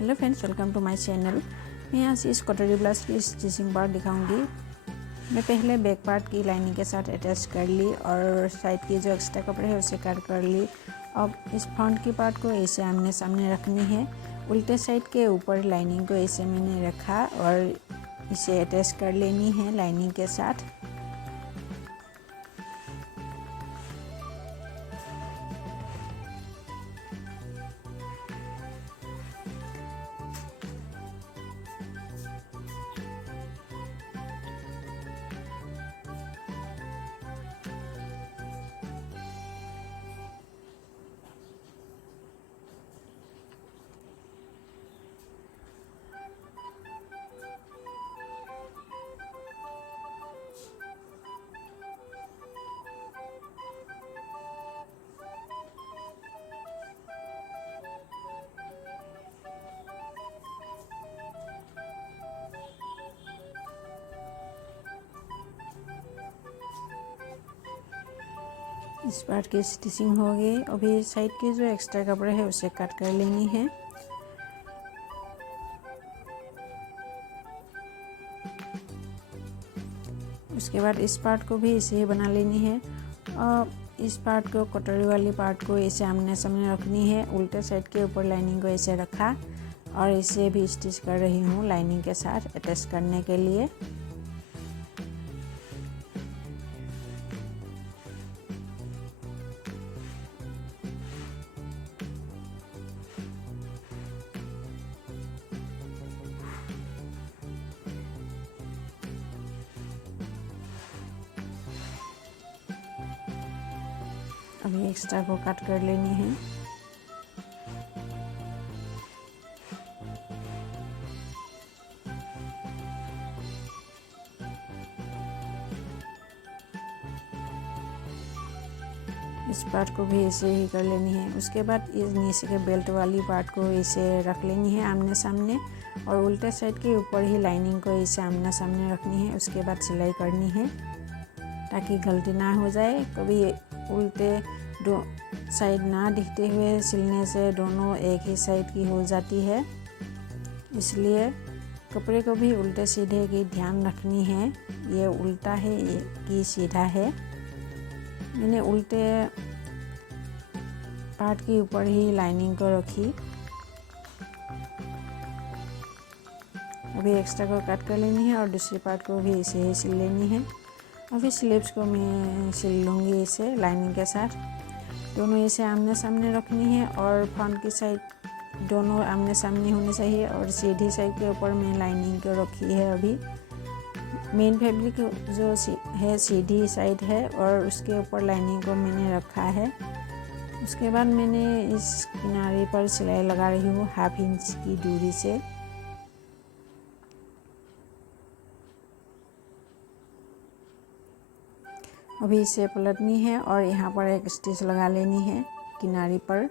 Hello friends, welcome to my channel. मैं आज इस कटोरी ब्लाउज की स्टिचिंग पार्ट दिखाऊंगी। मैं पहले बैक पार्ट की लाइनिंग के साथ अटैच कर ली और साइड की जो एक्स्ट्रा कपड़े है उसे कट कर ली। अब इस फ्रंट की पार्ट को ऐसे आमने सामने रखनी है। उल्टे साइड के ऊपर लाइनिंग को ऐसे मैंने रखा और इसे अटैच कर लेनी है लाइनिंग के साथ। इस पार्ट की स्टिचिंग हो गई। अभी साइड के जो एक्स्ट्रा कपड़े है उसे कट कर लेनी है। उसके बाद इस पार्ट को भी ऐसे ही बना लेनी है और इस पार्ट को कटोरी वाली पार्ट को ऐसे आमने सामने रखनी है। उल्टे साइड के ऊपर लाइनिंग को ऐसे रखा और इसे भी स्टिच कर रही हूँ लाइनिंग के साथ अटैच करने के लिए। अभी एक्स्ट्रा को कट कर लेनी है। इस पार्ट को भी ऐसे ही कर लेनी है। उसके बाद इस नीचे के बेल्ट वाली पार्ट को ऐसे रख लेनी है आमने सामने और उल्टे साइड के ऊपर ही लाइनिंग को ऐसे आमने सामने रखनी है। उसके बाद सिलाई करनी है ताकि गलती ना हो जाए। कभी उल्टे दो साइड ना दिखते हुए सिलने से दोनों एक ही साइड की हो जाती है, इसलिए कपड़े को भी उल्टे सीधे की ध्यान रखनी है। ये उल्टा है, ये कि सीधा है। मैंने उल्टे पार्ट के ऊपर ही लाइनिंग को रखी। अभी एक्स्ट्रा को कट कर लेनी है और दूसरी पार्ट को भी ऐसे ही सिल लेनी है। अभी स्लीव्स को मैं सिल लूँगी इसे लाइनिंग के साथ। दोनों इसे आमने सामने रखनी है और फ्रंट की साइड दोनों आमने सामने होने चाहिए और सीधी साइड के ऊपर मैं लाइनिंग को रखी है। अभी मेन फैब्रिक जो है सीधी साइड है और उसके ऊपर लाइनिंग को मैंने रखा है। उसके बाद मैंने इस किनारे पर सिलाई लगा रही हूँ 1/2 इंच की दूरी से। अभी इसे पलटनी है और यहाँ पर एक स्टिच लगा लेनी है किनारे पर।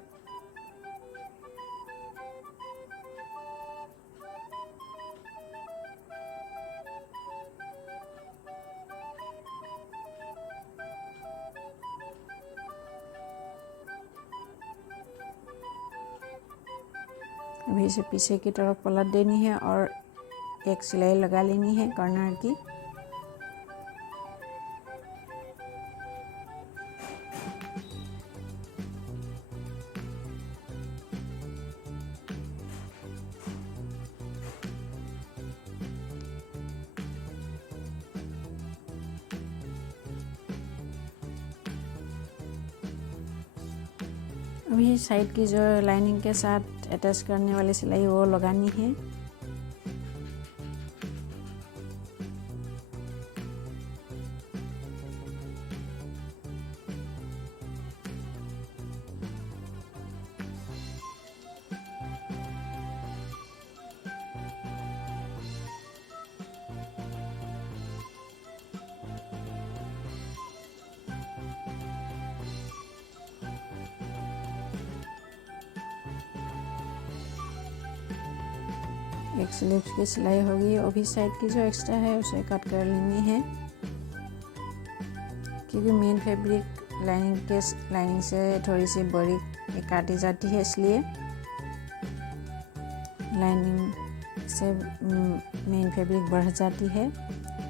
अभी इसे पीछे की तरफ पलट देनी है और एक सिलाई लगा लेनी है कॉर्नर की। अभी साइड की जो लाइनिंग के साथ अटैच करने वाली सिलाई वो लगानी है। एक स्लीव्स की सिलाई होगी। अभी साइड की जो एक्स्ट्रा है उसे कट कर लेनी है क्योंकि मेन फैब्रिक लाइनिंग से थोड़ी सी बड़ी काटी जाती है, इसलिए लाइनिंग से मेन फैब्रिक बढ़ जाती है,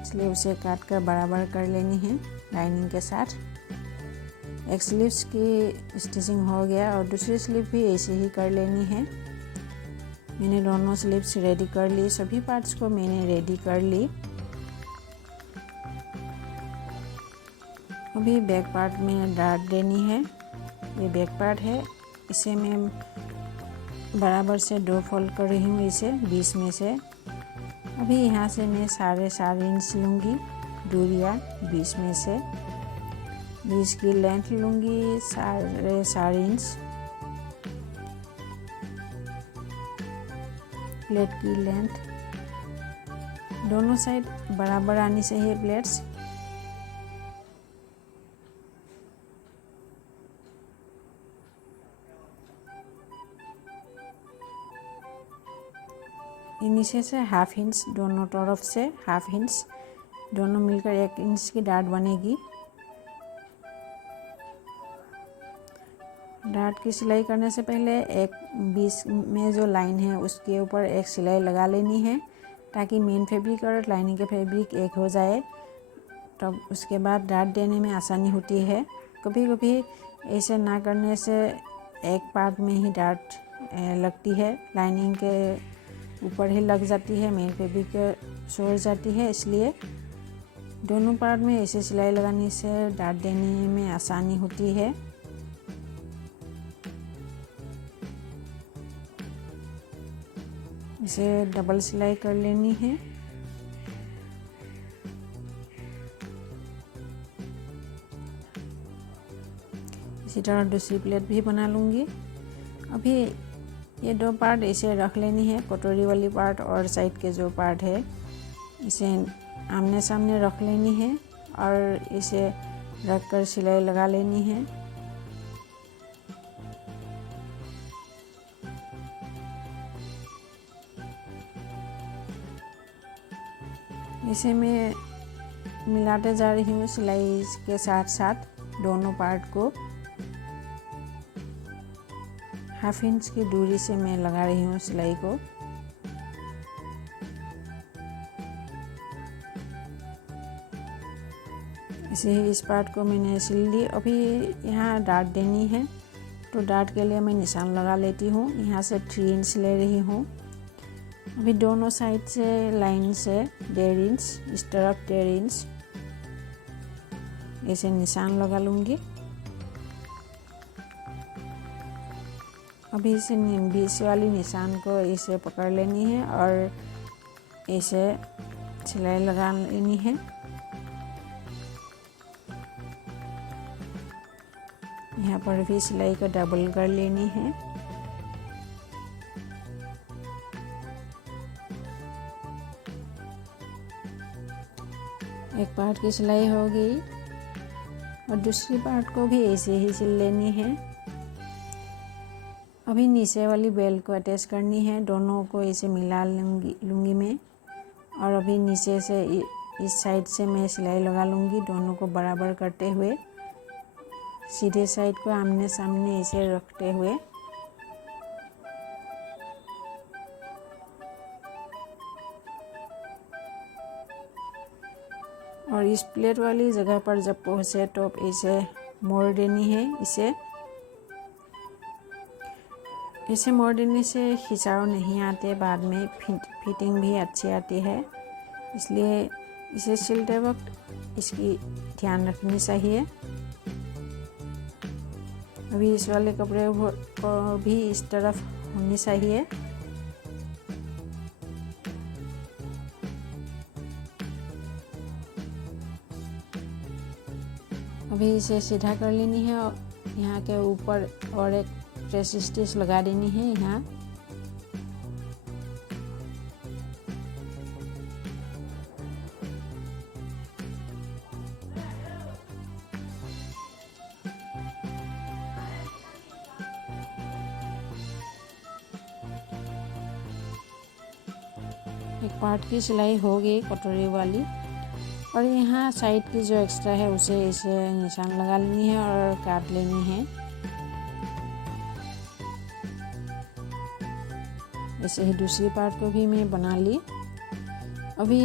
इसलिए उसे काट कर बराबर कर लेनी है लाइनिंग के साथ। एक स्लीव्स की स्टिचिंग हो गया और दूसरी स्लीव भी ऐसे ही कर लेनी है। मैंने दोनों स्लीव्स रेडी कर ली, सभी पार्ट्स को मैंने रेडी कर ली। अभी बैक पार्ट में डार्ट देनी है। ये बैक पार्ट है, इसे मैं बराबर से 2 फोल्ड कर रही हूँ इसे 20 में से। अभी यहाँ से मैं 4.5 इंच लूँगी दूरिया 20 में से। 20 की लेंथ लूँगी 4.5 इंच। प्लेट की लेंथ दोनों साइड बराबर आनी चाहिए प्लेट्स। नीचे से 1/2 इंच, दोनों तरफ से 1/2 इंच, दोनों मिलकर 1 इंच की डार्ट बनेगी। डार्ट की सिलाई करने से पहले एक 20 में जो लाइन है उसके ऊपर एक सिलाई लगा लेनी है, ताकि मेन फैब्रिक और लाइनिंग के फैब्रिक एक हो जाए। तब उसके बाद डार्ट देने में आसानी होती है। कभी कभी ऐसे ना करने से एक पार्ट में ही डार्ट लगती है, लाइनिंग के ऊपर ही लग जाती है, मेन फैब्रिक छोड़ जाती है। इसलिए दोनों पार्ट में ऐसे सिलाई लगाने से डार्ट देने में आसानी होती है। इसे डबल सिलाई कर लेनी है। इसी तरह दूसरी प्लेट भी बना लूँगी। अभी ये 2 पार्ट इसे रख लेनी है, कटोरी वाली पार्ट और साइड के जो पार्ट है इसे आमने सामने रख लेनी है और इसे रख कर सिलाई लगा लेनी है। इसे मैं मिलाते जा रही हूँ सिलाई के साथ साथ दोनों पार्ट को। 1/2 इंच की दूरी से मैं लगा रही हूँ सिलाई को। इसे ही इस पार्ट को मैंने सिल ली। अभी यहाँ डार्ट देनी है, तो डार्ट के लिए मैं निशान लगा लेती हूँ। यहाँ से 3 इंच ले रही हूँ। अभी दोनों साइड से लाइन से 1.5 इंच, इस तरफ 1.5 इंच ऐसे निशान लगा लूँगी। अभी इसे 20 वाली निशान को इसे पकड़ लेनी है और इसे सिलाई लगा लेनी है। यहाँ पर भी सिलाई को डबल कर लेनी है। एक पार्ट की सिलाई हो गई और दूसरी पार्ट को भी ऐसे ही सिल लेनी है। अभी नीचे वाली बेल्ट को अटैच करनी है, दोनों को इसे मिला लूँगी मैं। और अभी नीचे से इस साइड से मैं सिलाई लगा लूँगी, दोनों को बराबर करते हुए, सीधे साइड को आमने सामने इसे रखते हुए। और इस प्लेट वाली जगह पर जब पहुँचे तो इसे मोड़ देनी है। इसे मोड़ देने से खिंचाव नहीं आते, बाद में फिटिंग भी अच्छी आती है। इसलिए इसे सिलते वक्त इसकी ध्यान रखनी चाहिए। अभी इस वाले कपड़े को भी इस तरफ होनी चाहिए। अभी इसे सीधा कर लेनी है और यहाँ के ऊपर और एक प्रेस स्टिच लगा देनी है यहाँ। एक पार्ट की सिलाई हो गई कटोरी वाली, और यहाँ साइड की जो एक्स्ट्रा है उसे इसे निशान लगा लेनी है और काट लेनी है। ऐसे ही दूसरी पार्ट को भी मैं बना ली। अभी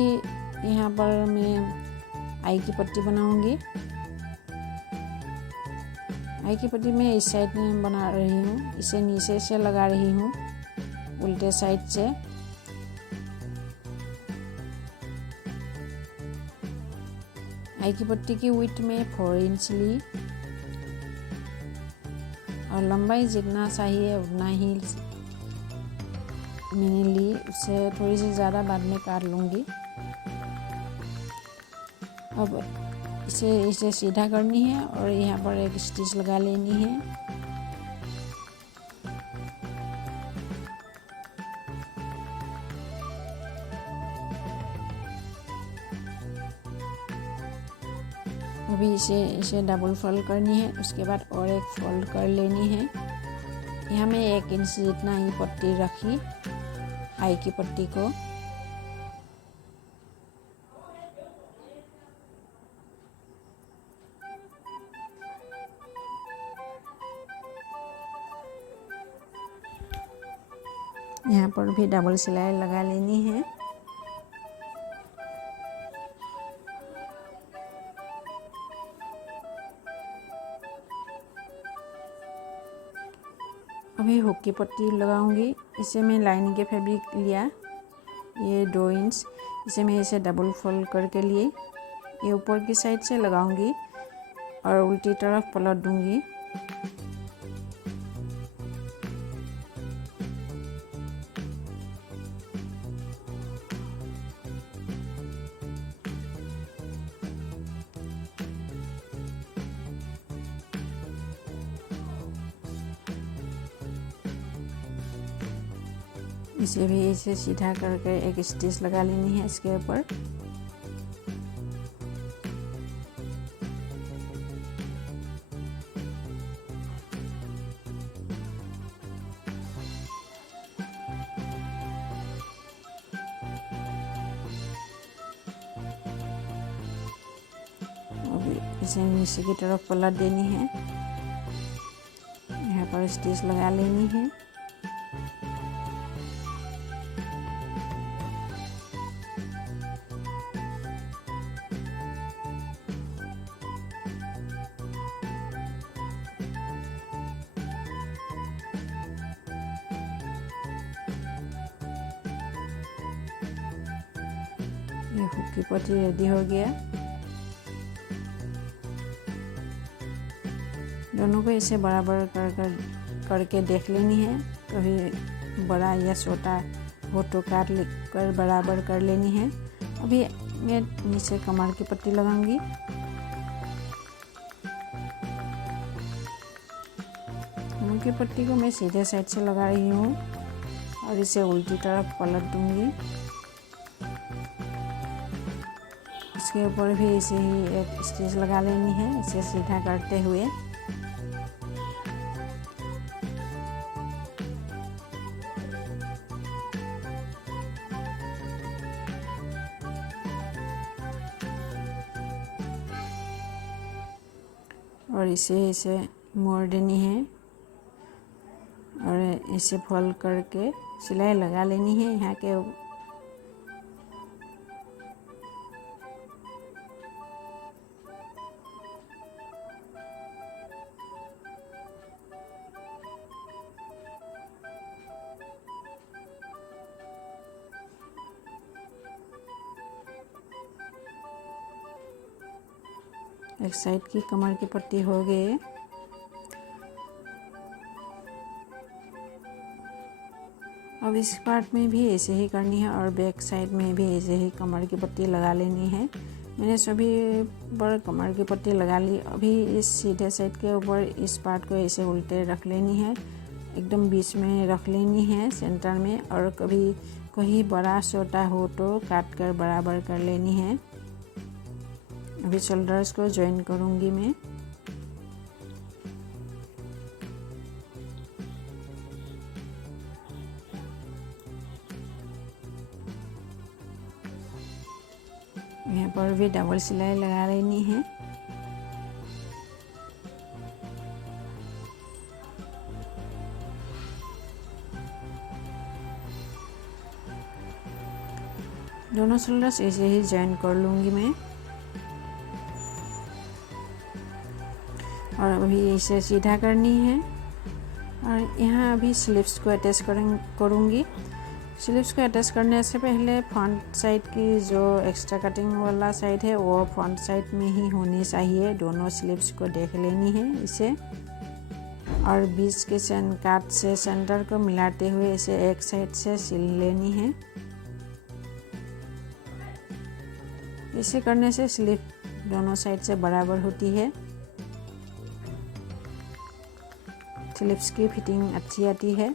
यहाँ पर मैं आई की पट्टी बनाऊंगी। आई की पट्टी मैं इस साइड में बना रही हूँ, इसे नीचे से लगा रही हूँ उल्टे साइड से। आई की पट्टी की विड्थ में 4 इंच ली और लंबाई जितना चाहिए उतना ही मैंने ली। उससे थोड़ी सी ज़्यादा बाद में काट लूँगी। अब इसे सीधा करनी है और यहाँ पर एक स्टिच लगा लेनी है। अभी इसे डबल फोल्ड करनी है। उसके बाद और एक फोल्ड कर लेनी है। यहाँ मैं 1 इंच जितना ही पट्टी रखी आई की पट्टी को। यहाँ पर भी डबल सिलाई लगा लेनी है। अभी हुक की पट्टी लगाऊंगी। इसे मैं लाइनिंग के फैब्रिक लिया, ये 2 इंच। इसे मैं इसे डबल फोल्ड करके लिए ये ऊपर की साइड से लगाऊंगी और उल्टी तरफ पलट दूंगी। इसे भी इसे सीधा करके एक स्टिच लगा लेनी है इसके ऊपर। अभी इसे नीचे की तरफ पलट देनी है। यहाँ पर स्टिच लगा लेनी है। ये हुक की पट्टी रेडी हो गया। दोनों को इसे बराबर करके देख लेनी है। कभी बड़ा या छोटा हो तो काट कर बराबर कर लेनी है। अभी मैं नीचे कमर की पट्टी लगाऊंगी। कमर की पट्टी को मैं सीधे साइड से लगा रही हूँ और इसे उल्टी तरफ पलट दूंगी। इसके ऊपर भी इसे ही एक स्टिच लगा लेनी है, इसे सीधा करते हुए। और इसे मोड़ देनी है और इसे फोल्ड करके सिलाई लगा लेनी है यहाँ के। एक साइड की कमर की पट्टी हो गई। अब इस पार्ट में भी ऐसे ही करनी है और बैक साइड में भी ऐसे ही कमर की पट्टी लगा लेनी है। मैंने सभी पर कमर की पट्टी लगा ली। अभी इस सीधे साइड के ऊपर इस पार्ट को ऐसे उल्टे रख लेनी है, एकदम बीच में रख लेनी है सेंटर में। और कभी कहीं बड़ा छोटा हो तो काट कर बराबर कर लेनी है। अभी शोल्डर्स को ज्वाइन करूँगी मैं। यहाँ पर भी डबल सिलाई लगा लेनी है। दोनों शोल्डर्स ऐसे ही जॉइन कर लूँगी मैं। और अभी इसे सीधा करनी है। और यहाँ अभी स्लीव्स को अटैच करूँगी। स्लीव्स को अटैच करने से पहले फ्रंट साइड की जो एक्स्ट्रा कटिंग वाला साइड है वो फ्रंट साइड में ही होनी चाहिए। दोनों स्लीव्स को देख लेनी है इसे। और बीच के काट से सेंटर को मिलाते हुए इसे एक साइड से सिल लेनी है। इसे करने से स्लीव दोनों साइड से बराबर होती है। स्लीव्स की फिटिंग अच्छी आती है।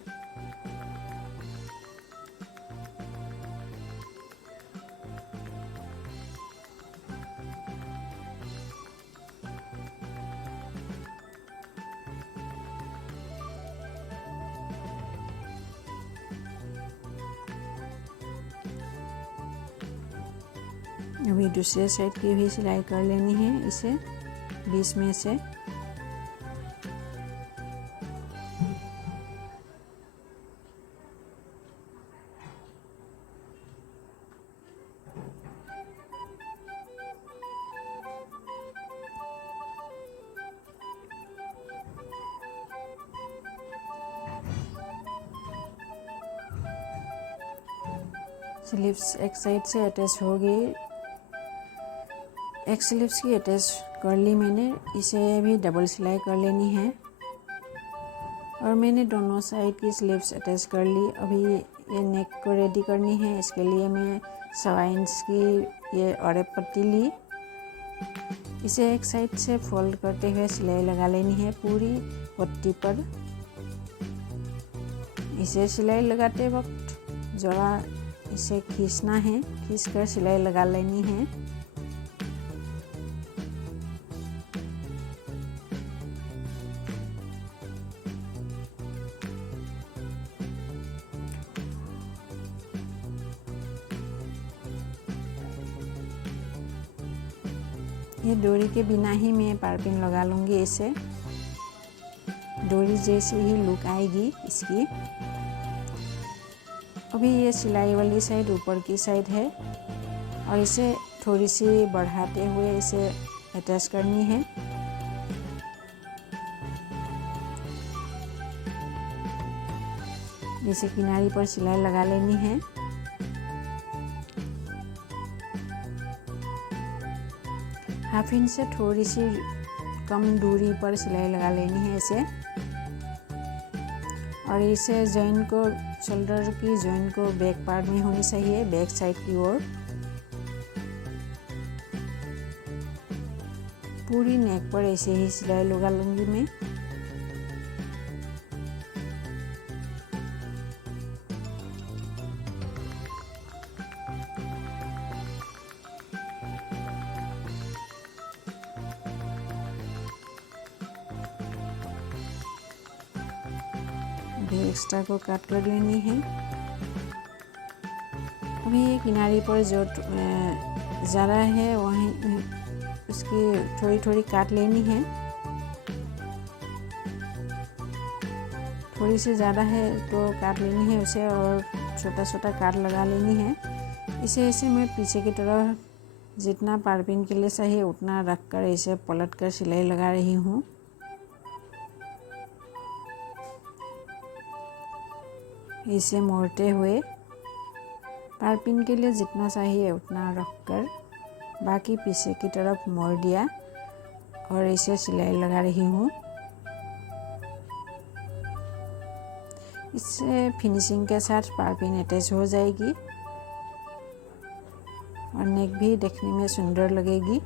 अभी दूसरे साइड की भी सिलाई कर लेनी है इसे बीच में से। स्लीव्स एक साइड से अटैच हो गई। एक स्लीव्स की अटैच कर ली मैंने। इसे भी डबल सिलाई कर लेनी है। और मैंने दोनों साइड की स्लीव्स अटैच कर ली। अभी ये नेक को रेडी करनी है। इसके लिए मैं 1.25 इंच की ये अरेब पट्टी ली। इसे एक साइड से फोल्ड करते हुए सिलाई लगा लेनी है पूरी पट्टी पर। इसे सिलाई लगाते वक्त जरा इसे खींचना है, खींचकर सिलाई लगा लेनी है। ये डोरी के बिना ही मैं पाइपिंग लगा लूँगी। इसे डोरी जैसी ही लुक आएगी इसकी। अभी ये सिलाई वाली साइड ऊपर की साइड है और इसे थोड़ी सी बढ़ाते हुए इसे अटैच करनी है। इसे किनारी पर सिलाई लगा लेनी है। हाफ इंच से थोड़ी सी कम दूरी पर सिलाई लगा लेनी है इसे। और इसे जॉइन को शोल्डर की जॉइन को बैक पार्ट में होनी चाहिए, बैक साइड की ओर। पूरी नेक पर ऐसे ही सिलाई लगा लूँगी मैं। अभी एक्स्ट्रा को काट कर लेनी है। अभी ये किनारी पर जो ज़्यादा है वहीं उसकी थोड़ी थोड़ी काट लेनी है। थोड़ी सी ज़्यादा है तो काट लेनी है उसे और छोटा छोटा काट लगा लेनी है। इसे ऐसे मैं पीछे की तरफ जितना पाइपिंग के लिए चाहिए उतना रख कर इसे पलट कर सिलाई लगा रही हूँ। इसे मोड़ते हुए पाइपिंग के लिए जितना चाहिए उतना रखकर बाकी पीछे की तरफ मोड़ दिया और इसे सिलाई लगा रही हूँ। इससे फिनिशिंग के साथ पाइपिंग अटैच हो जाएगी और नेक भी देखने में सुंदर लगेगी।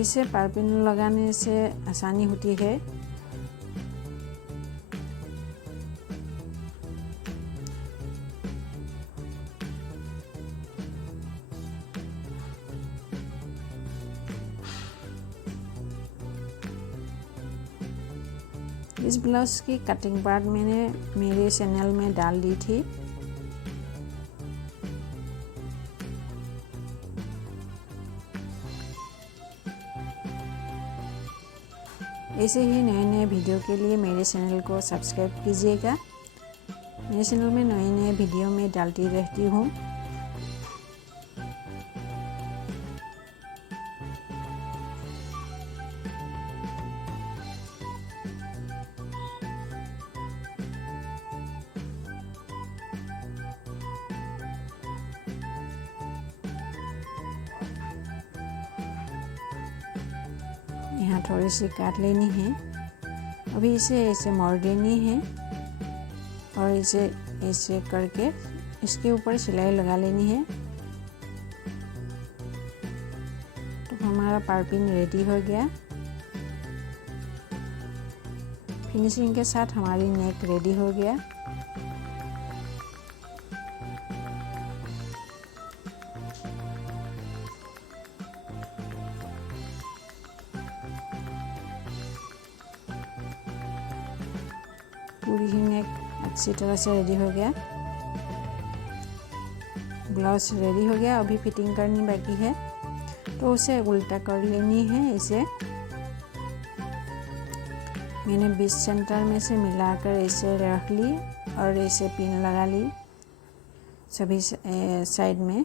इसे पाइपिंग लगाने से आसानी होती है। इस ब्लाउज की कटिंग पार्ट मैंने मेरे चैनल में डाल दी थी। ऐसे ही नए नए वीडियो के लिए मेरे चैनल को सब्सक्राइब कीजिएगा। मेरे चैनल में नए नए वीडियो में डालती रहती हूँ। यहाँ थोड़ी सी काट लेनी है। अभी इसे ऐसे मोड़ देनी है और इसे ऐसे करके इसके ऊपर सिलाई लगा लेनी है। तो हमारा पाइपिंग रेडी हो गया। फिनिशिंग के साथ हमारी नेक रेडी हो गया। पूरी ही नेक अच्छी तरह से रेडी हो गया। ब्लाउज रेडी हो गया। अभी फिटिंग करनी बाकी है, तो उसे उल्टा कर लेनी है। इसे मैंने 20 सेंटर में से मिलाकर इसे रख ली और इसे पिन लगा ली सभी साइड में।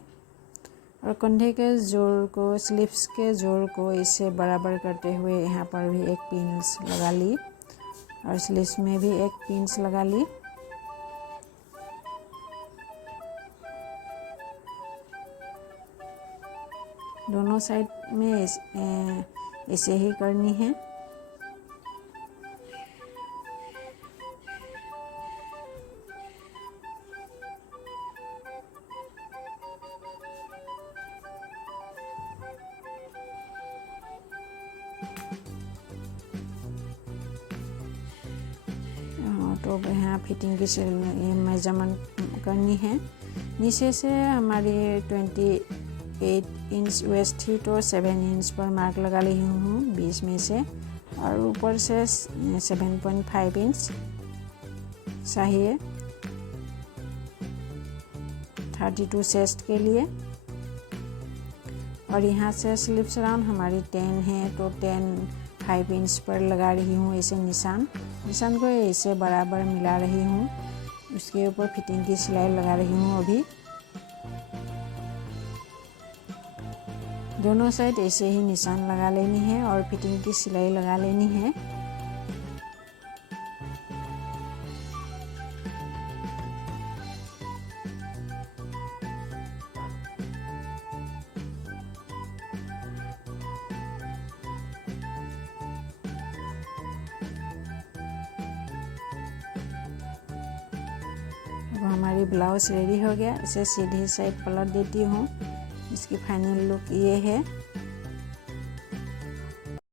और कंधे के जोड़ को, स्लीव्स के जोड़ को इसे बराबर करते हुए यहाँ पर भी एक पिन्स लगा ली और स्लीव्स में भी एक पिन्स लगा ली। दोनों साइड में ऐसे ही करनी है। तो यहाँ फिटिंग की मेजरमेंट करनी है। नीचे से हमारी 28 इंच वेस्ट थी, तो 7 इंच पर मार्क लगा ली हूँ 20 में से, और ऊपर से 7.5 इंच चाहिए 32 चेस्ट के लिए। और यहाँ से स्लीव्स राउंड हमारी 10 है, तो 5 इंच पर लगा रही हूँ इसे निशान को ऐसे बराबर मिला रही हूँ। उसके ऊपर फिटिंग की सिलाई लगा रही हूँ। अभी दोनों साइड ऐसे ही निशान लगा लेनी है और फिटिंग की सिलाई लगा लेनी है। अब हमारी ब्लाउज रेडी हो गया। इसे सीधी साइड पलट देती हूँ। इसकी फाइनल लुक ये है।